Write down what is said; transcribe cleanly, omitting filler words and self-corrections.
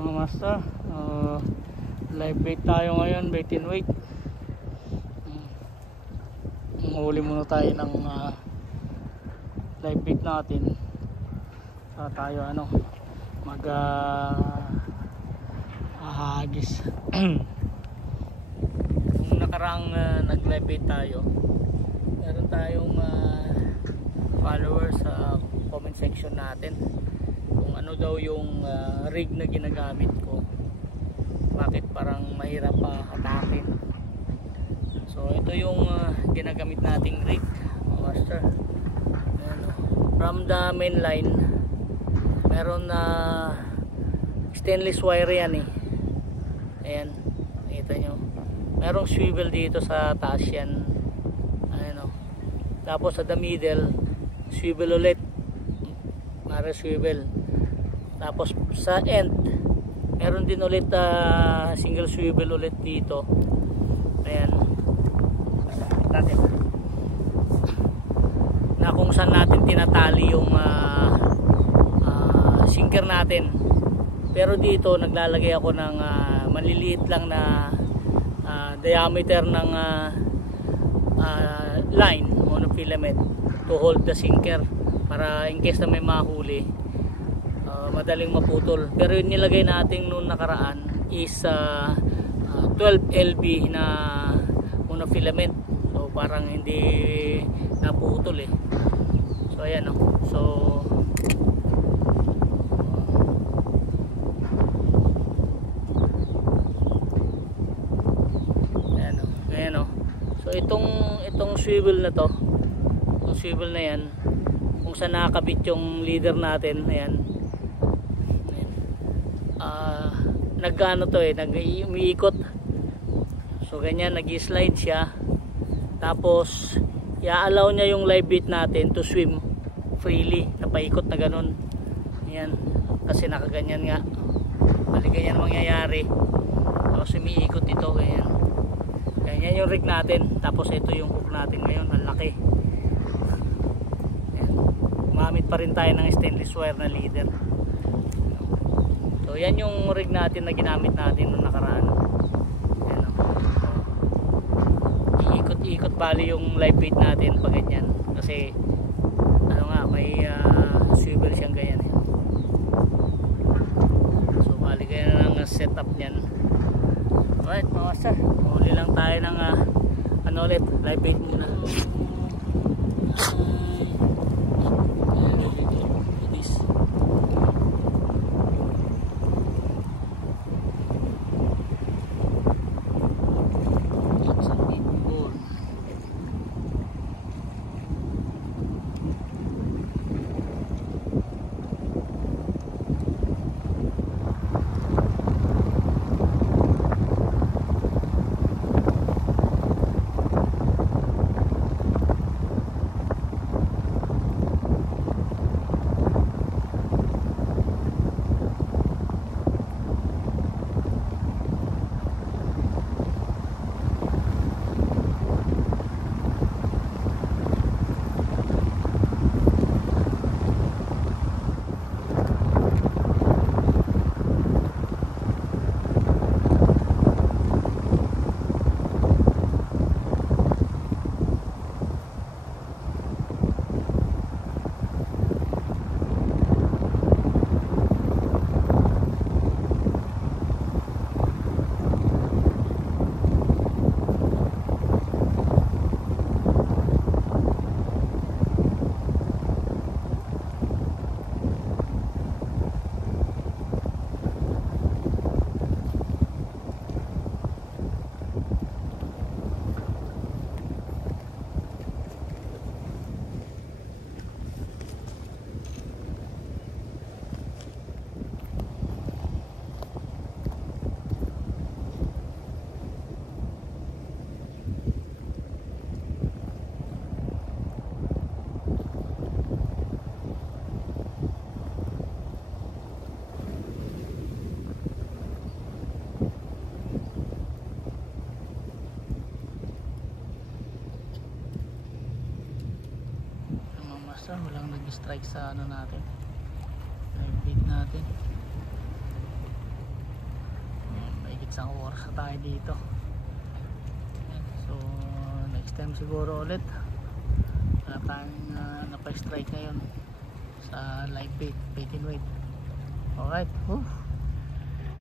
Mga master, live bait tayo ngayon, bait and weight. Huli muna tayo ng live bait natin. Saka tayo mag ahagis. Kung nakaraang nag live bait tayo, meron tayong followers sa comment section natin kung ano daw yung rig na ginagamit ko, bakit parang mahirap hatakin. So ito yung ginagamit nating rig, master. From the main line meron na stainless wire yan ayan, nakita nyo, merong swivel dito sa taas yan, tapos sa the middle swivel ulit, mara swivel. Tapos sa end meron din ulit single swivel ulit dito, ayan natin, na kung saan natin tinatali yung sinker natin. Pero dito naglalagay ako ng maliliit lang na diameter ng line, monofilament, to hold the sinker para in case na may mahuli, madaling maputol. Pero yung nilagay natin noon nakaraan is 12 LB na monofilament, so parang hindi naputol so ayan so ayan so itong swivel na to, yung swivel na yan kung saan nakakabit yung leader natin, ayan nag-umiikot, so ganyan, nag-slide siya, tapos i-allow niya yung live bait natin to swim freely, napaikot na ganun, ayan, kasi nakaganyan nga, bali ganyan mangyayari, tapos umiikot ito, ganyan yung rig natin. Tapos ito yung hook natin ngayon, ang laki, ayan. Gumamit pa rin tayo ng stainless wire na leader. So yan yung rig natin na ginamit natin nung nakaraan. Ayan, iikot-ikot bali yung live bait natin pag ganyan, kasi may swivel siyang ganyan so bali ganyan ang setup niyan. Alright mga master, huli lang tayo ng ulit, live bait muna. Walang nag-strike sa natin, live bait natin. isang oras na tayo dito. So next time siguro ulit wala tayong napa-strike ngayon sa live bait and weight. Alright,